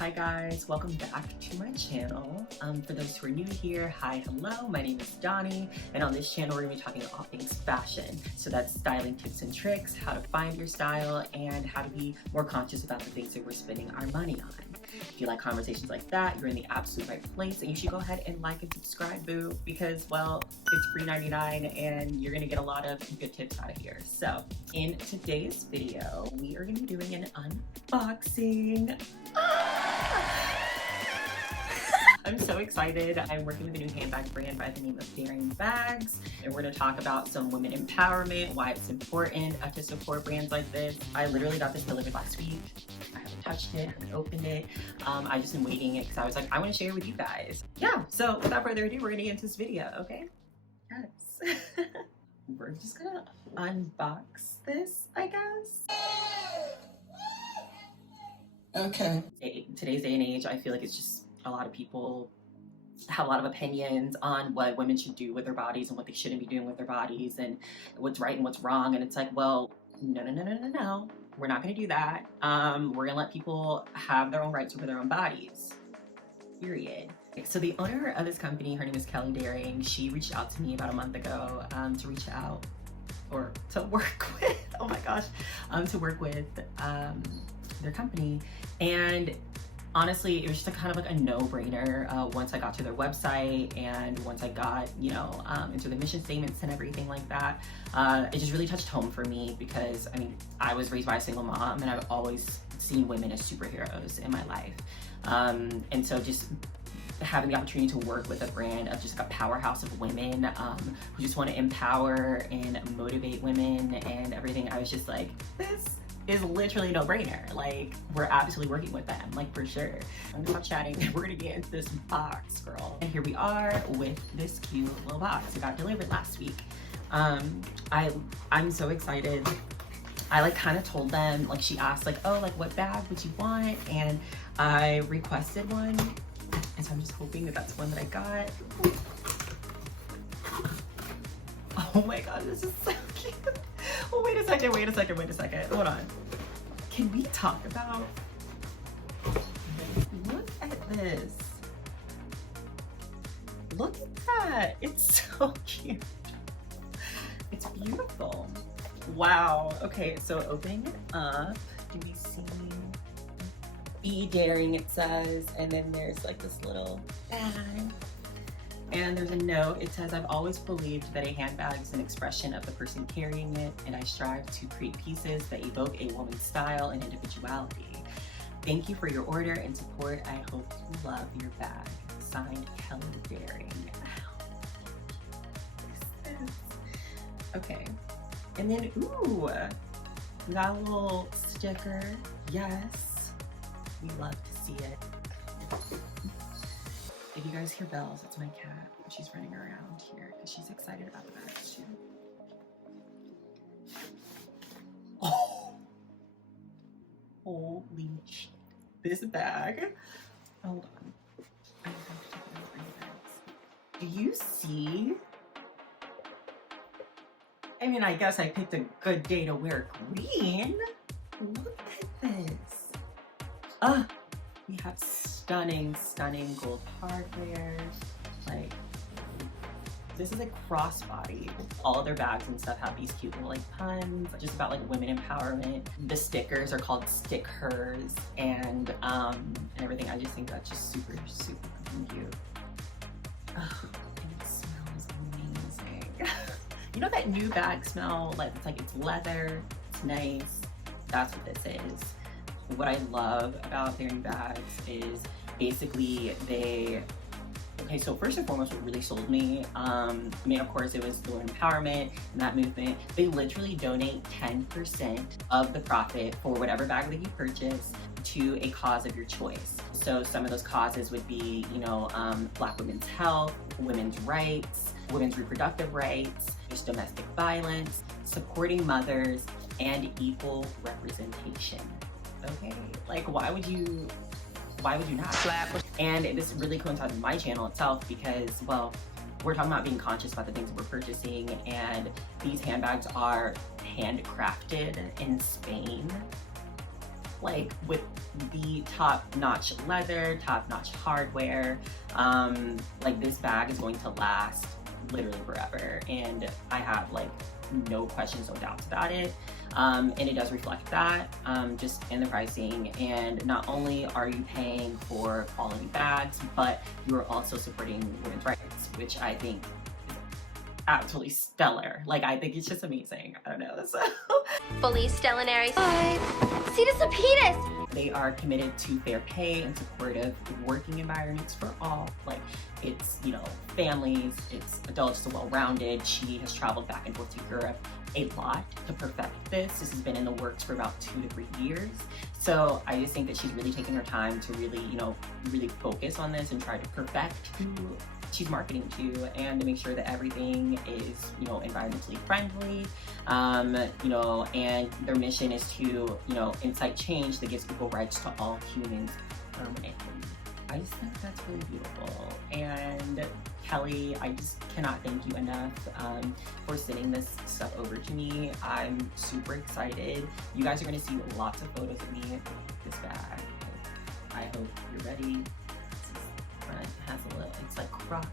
Hi guys, welcome back to my channel. For those who are new here, hi, hello, my name is Donnie, and on this channel we're going to be talking all things fashion. So that's styling tips and tricks, how to find your style, and how to be more conscious about the things that we're spending our money on. If you like conversations like that, you're in the absolute right place, and you should go ahead and like and subscribe, boo, because, well, it's free 99 and you're going to get a lot of good tips out of here. So in today's video, we are going to be doing an unboxing. I'm so excited. I'm working with a new handbag brand by the name of DARINGbags, and we're going to talk about some women empowerment, why it's important to support brands like this. I literally got this delivered last week. I haven't touched it, haven't opened it. I just been waiting it because I was like, I want to share it with you guys. Yeah, so without further ado, we're going to get into this video, okay? Yes. We're just going to unbox this, I guess. Okay. Today's day and age, I feel like it's just a lot of people have a lot of opinions on what women should do with their bodies and what they shouldn't be doing with their bodies and what's right and what's wrong. And it's like, well, no. We're not going to do that. We're going to let people have their own rights over their own bodies. Period. So the owner of this company, her name is Kelly Daring. She reached out to me about a month ago to reach out or to work with, oh my gosh, to work with their company. And honestly, it was just a kind of like a no-brainer once I got to their website and once I got, into the mission statements and everything like that. It just really touched home for me because, I mean, I was raised by a single mom and I've always seen women as superheroes in my life. And so just having the opportunity to work with a brand of just like a powerhouse of women who just want to empower and motivate women and everything, I was just like, this is literally a no-brainer. Like, we're absolutely working with them, like, for sure. I'm gonna stop chatting and we're gonna get into this box, girl. And here we are with this cute little box. It got delivered last week. I'm so excited. I like kind of told them, like, she asked like, oh, like, what bag would you want? And I requested one. And so I'm just hoping that that's one that I got. Oh my God, this is so cute. Oh, wait a second. Hold on. Can we talk about, look at this. Look at that. It's so cute. It's beautiful. Wow. Okay, so opening it up, do we see Be Daring, it says, and then there's like this little bag. And there's a note. It says, I've always believed that a handbag is an expression of the person carrying it, and I strive to create pieces that evoke a woman's style and individuality. Thank you for your order and support. I hope you love your bag. Signed, Kelly Daring. Okay. And then, ooh, we got a little sticker. Yes. We love to see it. If you guys hear bells, it's my cat. She's running around here because she's excited about the bags too. Oh! Holy shit. This bag. Hold on. I have to take it out. Do you see? I mean, I guess I picked a good day to wear green. Look at this. We have stunning gold hardware. Like, this is a crossbody. All of their bags and stuff have these cute little like puns, just about like women empowerment. The stickers are called stickers and everything. I just think that's just super cute. Oh, and it smells amazing. You know that new bag smell? Like, it's leather, it's nice. That's what this is. What I love about their new bags is basically so first and foremost, what really sold me, I mean, of course, it was the women empowerment and that movement. They literally donate 10% of the profit for whatever bag that you purchase to a cause of your choice. So some of those causes would be, Black women's health, women's rights, women's reproductive rights, there's domestic violence, supporting mothers, and equal representation. Okay, like, why would you not? And this really coincides with my channel itself because, well, we're talking about being conscious about the things that we're purchasing, and these handbags are handcrafted in Spain. like with the top-notch leather, top-notch hardware. Like this bag is going to last literally forever, and I have like no questions, no doubts about it. And it does reflect that just in the pricing. And not only are you paying for quality bags, but you are also supporting women's rights, which I think is absolutely stellar. Like, I think it's just amazing. I don't know. So. Fully stellinary. Cetus Lapidus! They are committed to fair pay and supportive working environments for all. Like, it's, you know, families, it's adults, it's well-rounded. She has traveled back and forth to Europe a lot to perfect this. This has been in the works for about 2 to 3 years. So I just think that she's really taking her time to really, you know, really focus on this and try to perfect who she's marketing to, and to make sure that everything is, you know, environmentally friendly, you know, and their mission is to, you know, incite change that gives equal rights to all humans permanently. I just think that's really beautiful. And Kelly, I just cannot thank you enough for sending this stuff over to me. I'm super excited. You guys are gonna see lots of photos of me with this bag. I hope you're ready. It has a little, it's like Croc.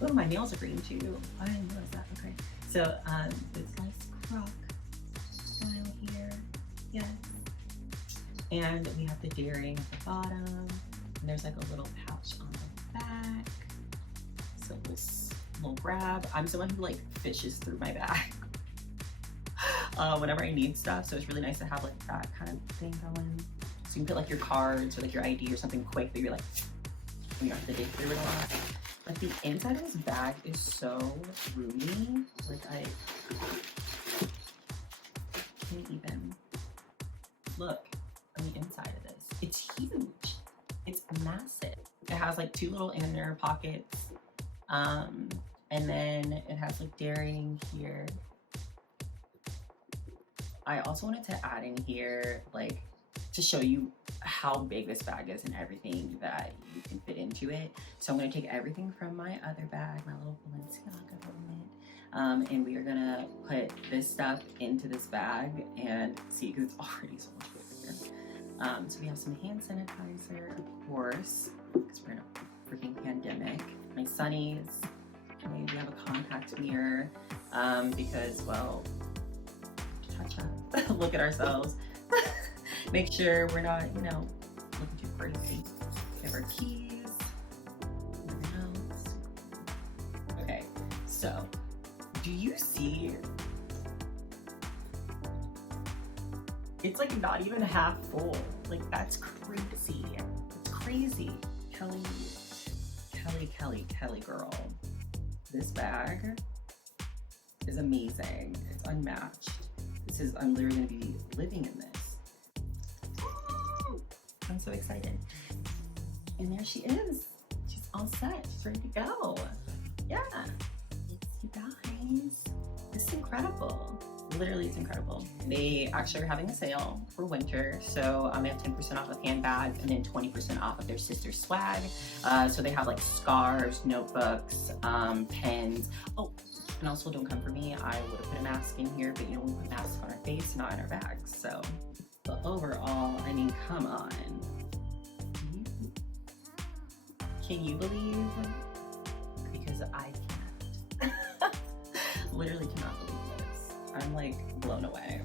Oh, my nails are green too. I didn't realize that. Okay. So this nice Croc style here. Yes. And we have the Daring at the bottom. And there's like a little pouch on the back. So this little grab. I'm someone who like fishes through my bag whenever I need stuff. So it's really nice to have like that kind of thing going. So you can put like your cards or like your ID or something quick that you're like, you don't have to dig through it a lot. But the inside of this bag is so roomy. Like I can't even look on the inside of this. It's huge. It's massive. It has like 2 little inner pockets. And then it has like Daring here. I also wanted to add in here, like, to show you how big this bag is and everything that you can fit into it. So I'm gonna take everything from my other bag, my little Balenciaga moment, and we are gonna put this stuff into this bag and see, because it's already so much bigger. So we have some hand sanitizer, of course, because we're in a freaking pandemic. My sunnies, okay, we have a contact mirror, because, well, touch up, look at ourselves. Make sure we're not, you know, looking too crazy. We have our keys. Okay, so do you see? It's like not even half full. Like, that's crazy. It's crazy. Kelly girl. This bag is amazing. It's unmatched. This is, I'm literally gonna be living in this. I'm so excited. And there she is. She's all set. She's ready to go. Yeah. You guys, this is incredible. Literally, it's incredible. They actually are having a sale for winter. So they have 10% off of handbags and then 20% off of their sister swag. So they have like scarves, notebooks, pens. Oh, and also don't come for me. I would have put a mask in here, but you know, we put masks on our face, not in our bags. So, but overall, I mean, come on. Can you believe? Because I can't. Literally cannot believe this. I'm like blown away.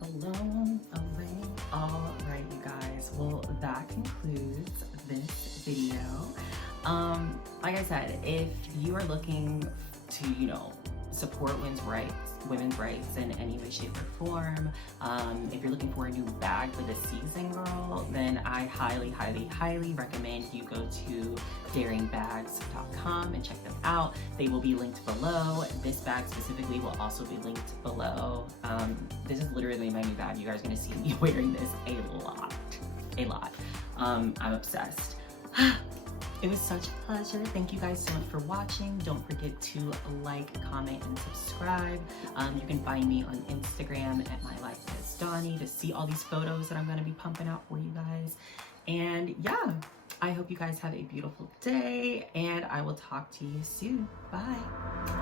Blown away. All right, you guys. Well, that concludes this video. Like I said, if you are looking to, you know, support women's rights in any way, shape, or form, if you're looking for a new bag for the season, girl, then I highly recommend you go to DARINGbags.com and check them out. They will be linked below. This bag specifically will also be linked below. This is literally my new bag. You guys are gonna see me wearing this a lot. I'm obsessed. It was such a pleasure. Thank you guys so much for watching. Don't forget to like, comment, and subscribe. You can find me on Instagram at MyLifeAsDonnie to see all these photos that I'm gonna be pumping out for you guys. And yeah, I hope you guys have a beautiful day, and I will talk to you soon. Bye.